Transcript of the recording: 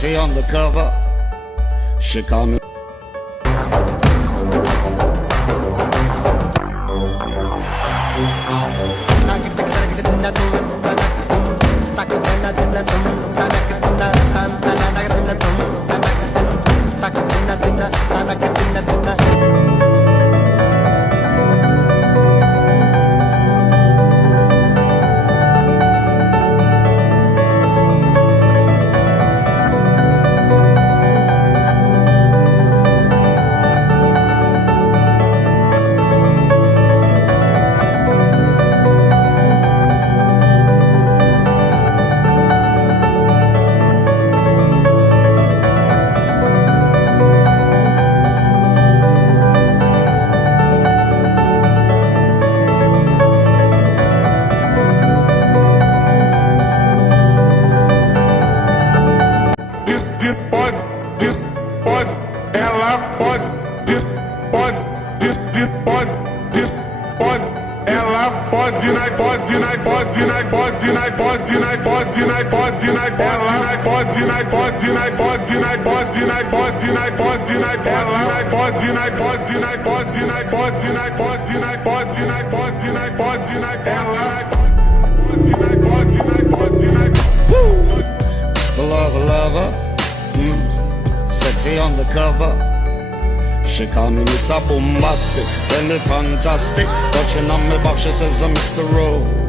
sexy on the cover. She call me. Sexy on the cover. She call me Mr. Bombastic, tell me fantastic. Touching on me back, she says I'm Mr. Rowe.